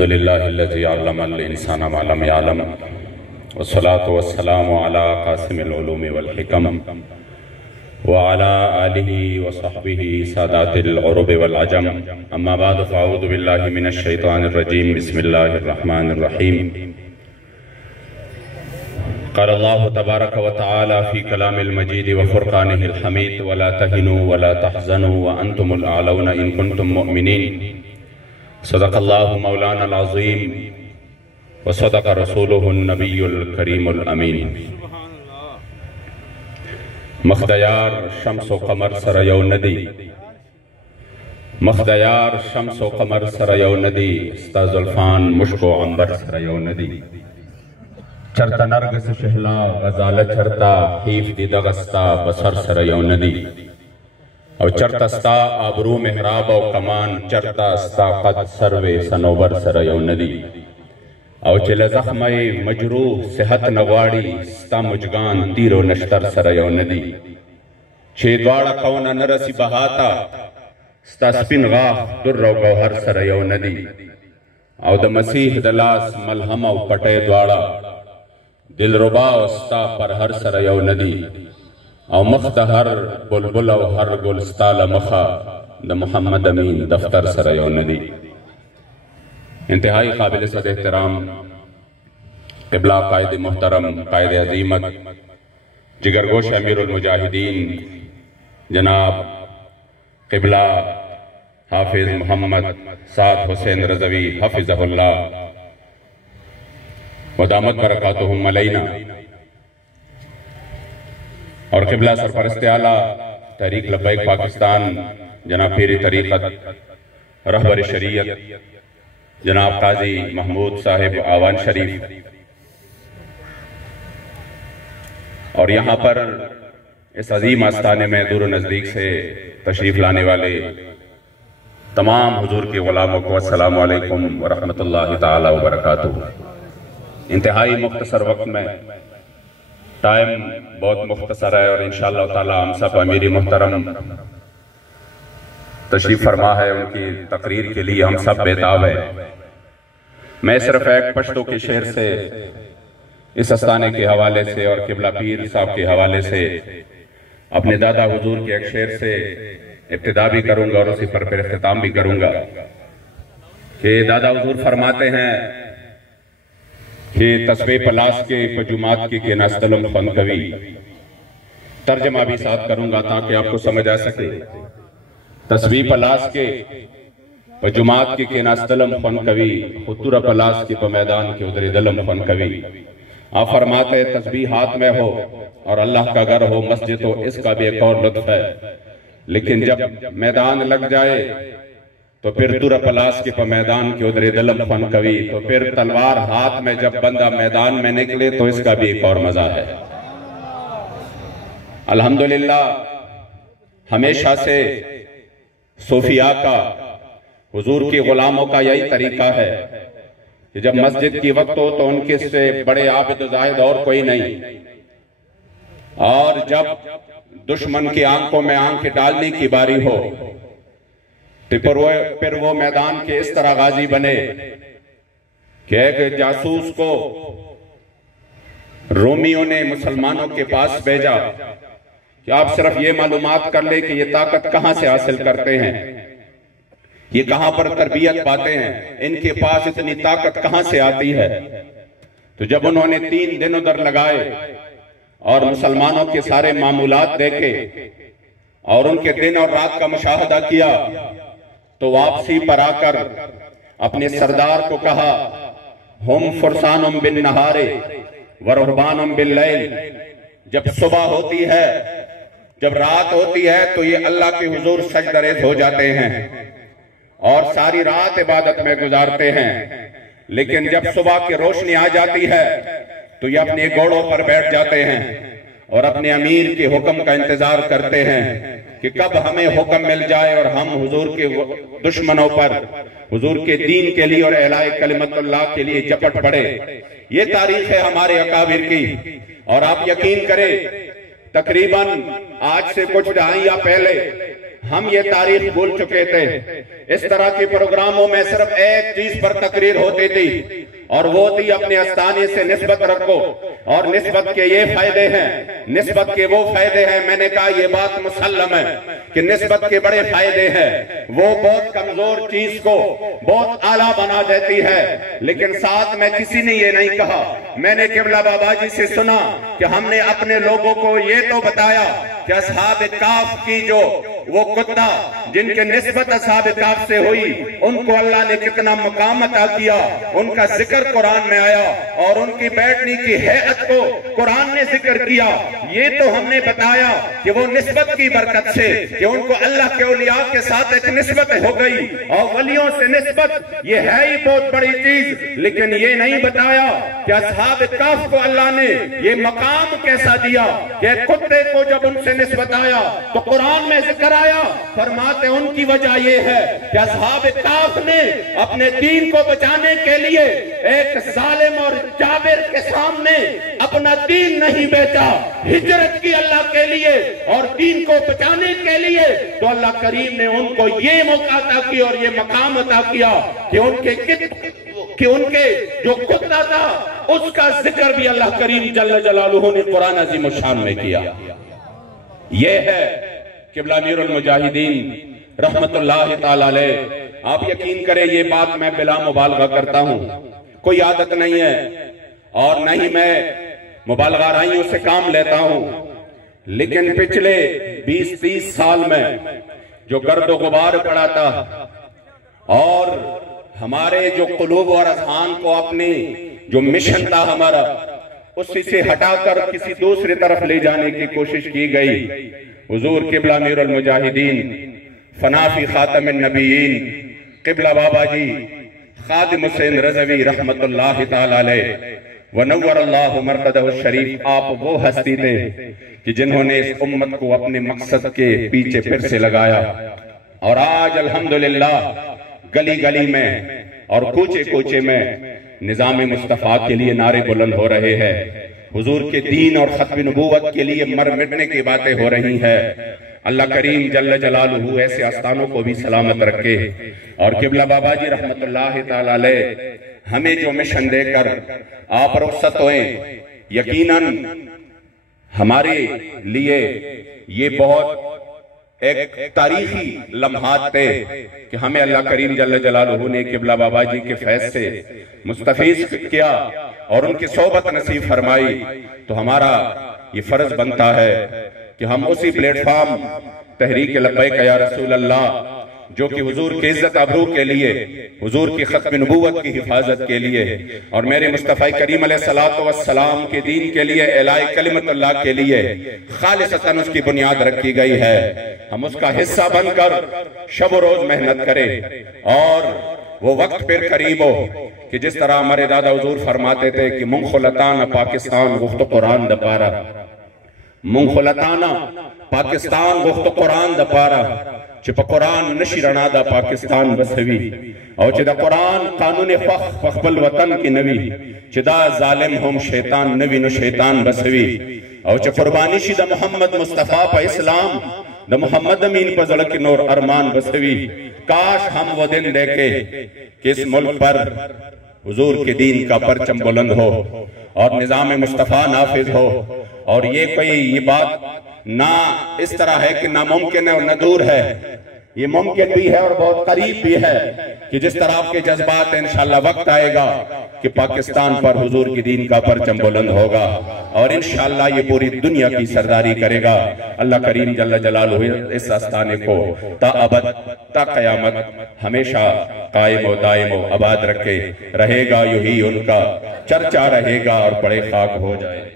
अल्हम्दुलिल्लाहिल्लज़ी अल्लमल इंसाना मा लम यअलम वस्सलातु वस्सलामु अला क़ासिमिल उलूमि वल हिकम व अला आलिहि व सहबिहि सादातिल उरुब वल अजम अम्मा बाद फ़अऊज़ु बिल्लाहि मिनश शैतानिर रजीम बिस्मिल्लाहिर रहमानिर रहीम। क़ाल अल्लाहु तबारक व तआला फ़ी कलामिल मजीद व फ़ुरक़ानिहिल हमीद वला तहिनु वला तहज़नु व अंतुमुल अअलौना इन कुंतुम मुअमिनीन। सदक़ल्लाहु मौलानाल अज़ीम व सदक़ रसूलुहुन नबियुल करीमुल अमीन। मखदयार शम्स व कमर सरयौ नदी, मखदयार शम्स व कमर सरयौ नदी, स्ता ज़ुल्फ़ान मुश्क व अंबर सरयौ नदी। चरता नरगिस शहला गज़ाल चरता, हीफ दीदगस्ता बसर सरयौ नदी। और चरता स्ता आबरू मेहराब और कमान, चरता स्ता कद सर्वे सनोबर सरयौ नदी। और चिल जख्मे मजरूह सेहत नवाड़ी, स्ता मुजगान तीरो नश्तर सरयौ नदी। छे द्वाड़ा कौन नरसी बहाता, स्ता स्पिन गाह दुर्र गौहर सरयौ नदी। और द मसीह दलास मलहम और पटे द्वाड़ा, दिलरुबा स्ता पर हर सरयौ नदी। और मख्तहर बुलबुल और हर गुलस्ताल मखा, द मोहम्मद अमीन दफ्तर सरयौ नदी। इंतहाई काबिल सद एहतराम क़िबला कायद मुहतरम कायद अज़ीमत जिगरगोश अमीरुल मुजाहिदीन जनाब क़िबला हाफिज मोहम्मद साद हुसैन रज़वी हफ़िज़हुल्लाह व दामत बरकातुहुम अलैना, और क़िबला सरपरस्त आला तहरीक लब्बैक पाकिस्तान जनाब पीर तरीक़त रहबर शरीयत जनाब काजी महमूद साहिब आवान शरीफ, और यहाँ पर इस अजीम आस्थाने में दूर नज़दीक से तशरीफ़ लाने वाले तमाम हुजूर के ग़ुलामों को अस्सलामु अलैकुम व रहमतुल्लाहि ताला व बरकातुहू। इंतहाई मुख्तसर वक्त में, टाइम बहुत मुख्तसर है और इंशाअल्लाह ताला हम सब अमीरी मुहतरम तशरीफ फरमा है, उनकी तकरीर के लिए हम सब बेताब है। मैं सिर्फ एक पश्तो के शहर से इस आस्थाने के हवाले से और क़िबला पीर साहब के हवाले से अपने दादा हुजूर के एक शेर से इब्तिदा भी करूंगा और उसी पर फिर इख्तिताम भी करूंगा कि दादा हुजूर फरमाते हैं कि तस्बे पलास के पजुमात के नास्तलम फन कवि। तर्जमा भी साथ करूंगा ताकि आपको समझ आ सके। तस्बी पलास के पजुमात के नास्तलम फन कवि, खुतुर पलास के मैदान के उधर दलम फन कवि। आप फरमाते तस्बी हाथ में हो और अल्लाह का घर हो मस्जिद हो, इसका भी एक और लुत्फ है। लेकिन जब मैदान लग जाए तो फिर तुर पलास के मैदान के उधरे दलम फन कवि, तो फिर तलवार हाथ में जब बंदा मैदान में निकले तो इसका भी एक और मजा है। अल्हम्दुलिल्लाह हमेशा से सूफिया का, हुजूर के गुलामों का यही तरीका है कि जब मस्जिद की वक्त हो तो उनके से बड़े आबिद जाहिद और कोई नहीं, और जब दुश्मन की आंखों में आंख डालने की बारी हो तो फिर वो मैदान के इस तरह गाजी बने कि एक जासूस को रोमियों ने मुसलमानों के पास भेजा कि आप सिर्फ ये मालूमात कर ले कि ये ताकत कहां से हासिल करते हैं, ये कहां पर तरबियत पाते हैं, इनके पास इतनी ताकत कहां से आती है। तो जब उन्होंने 3 दिन उधर लगाए और मुसलमानों के सारे मामूलात देखे और उनके दिन और रात का मुशाहदा किया, तो वापसी पर आकर अपने सरदार को कहा, हम फुरसानुम बिन नहारे व रुहबानुम बिल लैल। जब सुबह होती है, जब रात होती है तो ये अल्लाह के हुजूर सजदरेज हो जाते हैं और सारी रात इबादत में गुजारते हैं। लेकिन जब सुबह की रोशनी आ जाती है तो ये अपने घोड़ों पर बैठ जाते हैं और अपने अमीर के हुक्म का इंतजार करते हैं कि कब हमें हुक्म मिल जाए और हम हुजूर के दुश्मनों पर, हुजूर के दीन के लिए और एलाए कलिमतुल्लाह के लिए झपट पड़े। ये तारीख है हमारे अकाबिर की। और आप यकीन करें, तकरीबन आज से कुछ दहाइयां पहले हम ये तारीख भूल चुके थे। इस तरह के प्रोग्रामों में सिर्फ एक चीज पर तकरीर होती थी और वो थी अपने आस्थाने से निस्बत रखो और निस्बत के ये फायदे हैं, निस्बत के वो फायदे हैं। मैंने कहा ये बात मुसल्लम है कि निस्बत के बड़े फायदे हैं। वो बहुत कमजोर चीज को बहुत आला बना देती है, लेकिन साथ में किसी ने ये नहीं कहा। मैंने किबला बाबा जी से सुना कि हमने अपने लोगों को ये तो बताया कि असहाब काफ की जो वो कुत्ता जिनके निस्बत असहाब काफ से हुई, उनको अल्लाह ने कितना मकाम अता किया, उनका जिक्र कुरान में आया और उनकी बैठने की हैत को कुरान ने जिक्र किया। ये तो हमने बताया कि वो निस्बत की बरकत से कि उनको अल्लाह के औलिया के साथ एक निस्बत हो गई और वलियों से निस्बत ये है ही बहुत बड़ी चीज। लेकिन ये नहीं बताया कि असहाब काफ को अल्लाह ने ये मकाम कैसा दिया कि कुत्ते को जब उनसे निस्बत आया तो कुरान में जिक्र आया। फरमाते उनकी वजह यह है कि असहाब काफ ने अपने दीन को बचाने के लिए एक जालिम और जाबिर के सामने अपना दीन नहीं बेचा, हिजरत की अल्लाह के लिए और दीन को बचाने के लिए। तो अल्लाह करीम ने उनको ये मौका अता किया और ये मकाम अता किया कि उनके जो कुत्ता था उसका जिक्र भी अल्लाह करीम जल्ल जलालुहु ने कुरान अज़ीम शान में किया। यह है किबला अमीरुल मुजाहिदीन रहमतुल्लाह ताला अलैह। आप यकीन करें ये बात मैं बिला मुबालगा करता हूं, कोई आदत नहीं है और न ही मैं मुबालगा राइयों से काम लेता हूं, लेकिन पिछले 20-30 साल में जो गर्द गुबार पड़ा था और हमारे जो कुलूब और अज़हान को अपनी जो मिशन था हमारा उसी से हटाकर किसी दूसरी तरफ ले जाने की कोशिश की गई। हुजूर किबला अमीरुल मुजाहिदीन फनाफी खातमिन नबीयीन किबला बाबा जी खादिम हुसैन रज़वी रहमतुल्लाह ताला अलैह व नव्वरल्लाहु मरकदहु शरीफ, आप वो हस्ती थे कि जिन्होंने इस उम्मत को अपने मकसद के पीछे फिर से लगाया और आज अल्हम्दुलिल्लाह गली गली में और कूचे कूचे में निजाम मुस्तफा के लिए नारे बुलंद हो रहे हैं। हुजूर के दीन और खत्म नबूवत के लिए मर मिटने की बातें हो रही हैं। अल्लाह करीम जल्ल जलालुहु ऐसे आस्थानों को भी सलामत रखे और किबला बाबा जी रहमतुल्लाह ताला अलैह हमें जो मिशन देकर आप रुखसत हुए, यकीनन हमारे लिए ये बहुत एक तारीखी लम्हात थे कि हमें अल्लाह करीम जल्ल जलालुहु ने किबला बाबा जी के फैज से मुस्तफीज किया और उनकी सोबत नसीब फरमाई। तो हमारा ये फर्ज बनता है कि हम उसी प्लेटफॉर्म तहरीक लब्बैक या रसूल अल्लाह जो कि हुजूर के इज्जत अबरू के लिए, हुजूर की खत्म नबूवत की हिफाजत के लिए और मेरे मुस्तफ़ा करीम अलैहिस्सलातु वस्सलाम के दीन के लिए, एलाए कलिमतुल्लाह के लिए खालिसतन उसकी बुनियाद रखी गई है। हम उसका हिस्सा बनकर शब रोज मेहनत करें और वो वक्त फिर करीब हो कि जिस तरह हमारे दादा हुजूर फरमाते थे कि मुंखलताना पाकिस्तान गुफ्त कुरान दपारा, मुंखलताना पाकिस्तान गुफ्त कुरान दपारा, चिप कुरान नशिरना दा पाकिस्तान बसवी और चिदा कुरान कानून फखबल वतन की नवी, चिदा जालिम हम शैतान नवी नो शैतान बसवी और च कुर्बानी शिदा मोहम्मद मुस्तफा पर इस्लाम द मोहम्मद अमीन पर जड़क नूर अरमान बसवी। काश हम वो दिन देखे कि इस मुल्क पर हुजूर के दीन का परचम बुलंद हो और निजाम मुस्तफा नाफिज हो और ये कोई ये बात ना इस तरह है कि नामुमकिन है और न दूर है, ये मुमकिन भी है और बहुत करीब भी है कि जिस तरह आपके जज्बात है इंशाअल्लाह वक्त आएगा कि पाकिस्तान पर हुजूर की दीन का परचम बुलंद होगा और इंशाअल्लाह ये पूरी दुनिया की सरदारी करेगा। अल्लाह करीम जल्ल जलालुहु इस आस्थाने को ता अबद ता कयामत हमेशा कायम व दायम व आबाद रखे रहेगा, यूं ही उनका चर्चा रहेगा और बड़े खाक हो जाए।